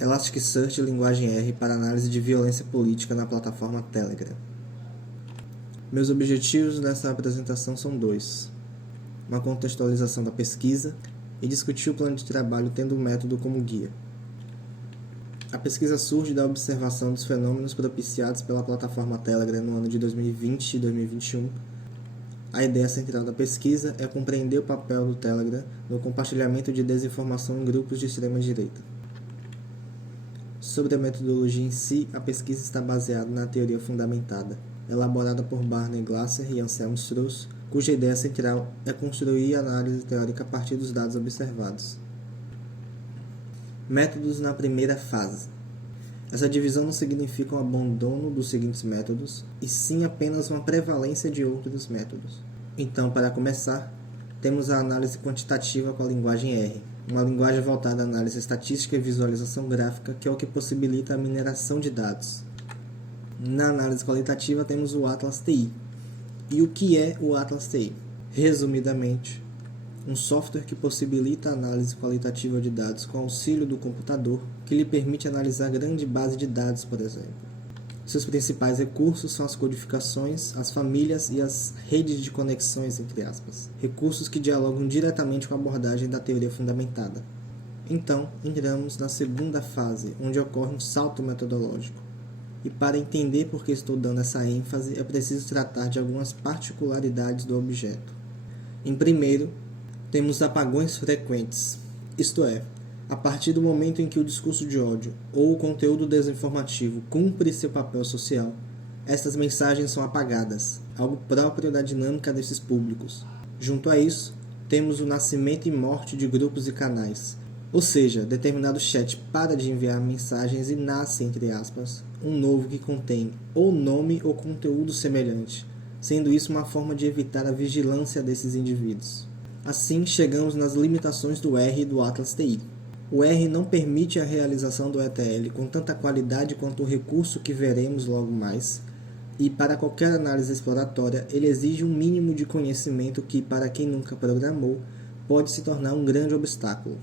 Elasticsearch linguagem R para análise de violência política na plataforma Telegram. Meus objetivos nessa apresentação são dois: uma contextualização da pesquisa e discutir o plano de trabalho tendo o método como guia. A pesquisa surge da observação dos fenômenos propiciados pela plataforma Telegram no ano de 2020 e 2021. A ideia central da pesquisa é compreender o papel do Telegram no compartilhamento de desinformação em grupos de extrema-direita. Sobre a metodologia em si, a pesquisa está baseada na teoria fundamentada, elaborada por Barney Glasser e Anselm Strauss, cuja ideia central é construir a análise teórica a partir dos dados observados. Métodos na primeira fase. Essa divisão não significa um abandono dos seguintes métodos, e sim apenas uma prevalência de outros métodos. Então, para começar, temos a análise quantitativa com a linguagem R, uma linguagem voltada à análise estatística e visualização gráfica, que é o que possibilita a mineração de dados. Na análise qualitativa, temos o Atlas TI. E o que é o Atlas TI? Resumidamente, um software que possibilita a análise qualitativa de dados com auxílio do computador, que lhe permite analisar grande base de dados, por exemplo. Seus principais recursos são as codificações, as famílias e as redes de conexões, entre aspas, recursos que dialogam diretamente com a abordagem da teoria fundamentada. Então, entramos na segunda fase, onde ocorre um salto metodológico. E para entender por que estou dando essa ênfase, é preciso tratar de algumas particularidades do objeto. Em primeiro, temos apagões frequentes, isto é, a partir do momento em que o discurso de ódio ou o conteúdo desinformativo cumpre seu papel social, estas mensagens são apagadas, algo próprio da dinâmica desses públicos. Junto a isso, temos o nascimento e morte de grupos e canais, ou seja, determinado chat para de enviar mensagens e nasce, entre aspas, um novo que contém ou nome ou conteúdo semelhante, sendo isso uma forma de evitar a vigilância desses indivíduos. Assim, chegamos nas limitações do R e do Atlas TI. O R não permite a realização do ETL com tanta qualidade quanto o recurso que veremos logo mais, e para qualquer análise exploratória ele exige um mínimo de conhecimento que, para quem nunca programou, pode se tornar um grande obstáculo.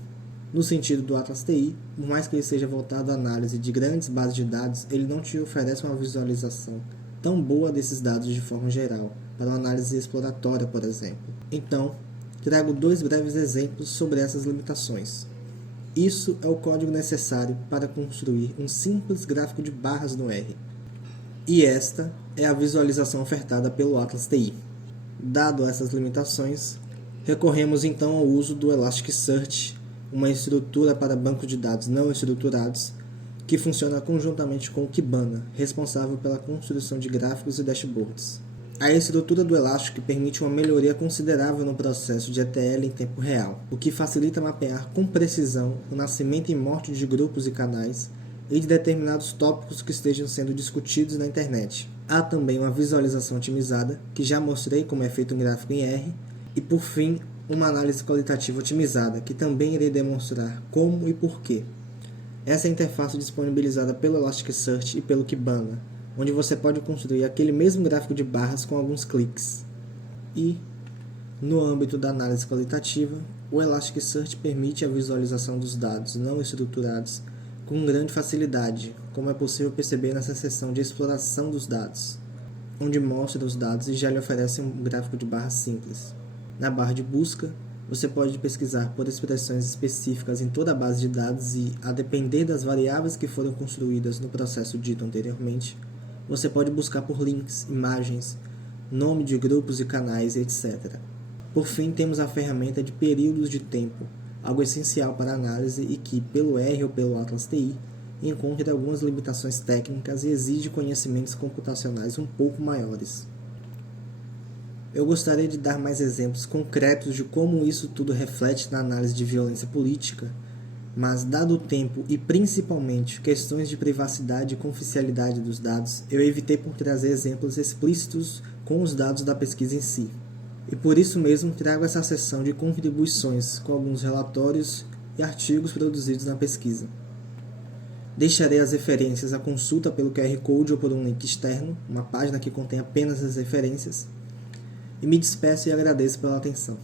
No sentido do Atlas TI, por mais que ele seja voltado à análise de grandes bases de dados, ele não te oferece uma visualização tão boa desses dados de forma geral, para uma análise exploratória, por exemplo. Então, trago dois breves exemplos sobre essas limitações. Isso é o código necessário para construir um simples gráfico de barras no R. E esta é a visualização ofertada pelo Atlas TI. Dado essas limitações, recorremos então ao uso do Elasticsearch, uma estrutura para bancos de dados não estruturados, que funciona conjuntamente com o Kibana, responsável pela construção de gráficos e dashboards. A estrutura do Elastic permite uma melhoria considerável no processo de ETL em tempo real, o que facilita mapear com precisão o nascimento e morte de grupos e canais e de determinados tópicos que estejam sendo discutidos na internet. Há também uma visualização otimizada, que já mostrei como é feito um gráfico em R, e por fim, uma análise qualitativa otimizada, que também irei demonstrar como e porquê. Essa é a interface disponibilizada pelo Elasticsearch e pelo Kibana, onde você pode construir aquele mesmo gráfico de barras com alguns cliques. E, no âmbito da análise qualitativa, o Elasticsearch permite a visualização dos dados não estruturados com grande facilidade, como é possível perceber nessa seção de exploração dos dados, onde mostra os dados e já lhe oferece um gráfico de barras simples. Na barra de busca, você pode pesquisar por expressões específicas em toda a base de dados e, a depender das variáveis que foram construídas no processo dito anteriormente, você pode buscar por links, imagens, nome de grupos e canais, etc. Por fim, temos a ferramenta de períodos de tempo, algo essencial para a análise e que, pelo R ou pelo Atlas TI, encontra algumas limitações técnicas e exige conhecimentos computacionais um pouco maiores. Eu gostaria de dar mais exemplos concretos de como isso tudo reflete na análise de violência política, mas, dado o tempo e principalmente questões de privacidade e confidencialidade dos dados, eu evitei por trazer exemplos explícitos com os dados da pesquisa em si. E por isso mesmo trago essa seção de contribuições com alguns relatórios e artigos produzidos na pesquisa. Deixarei as referências à consulta pelo QR Code ou por um link externo, uma página que contém apenas as referências, e me despeço e agradeço pela atenção.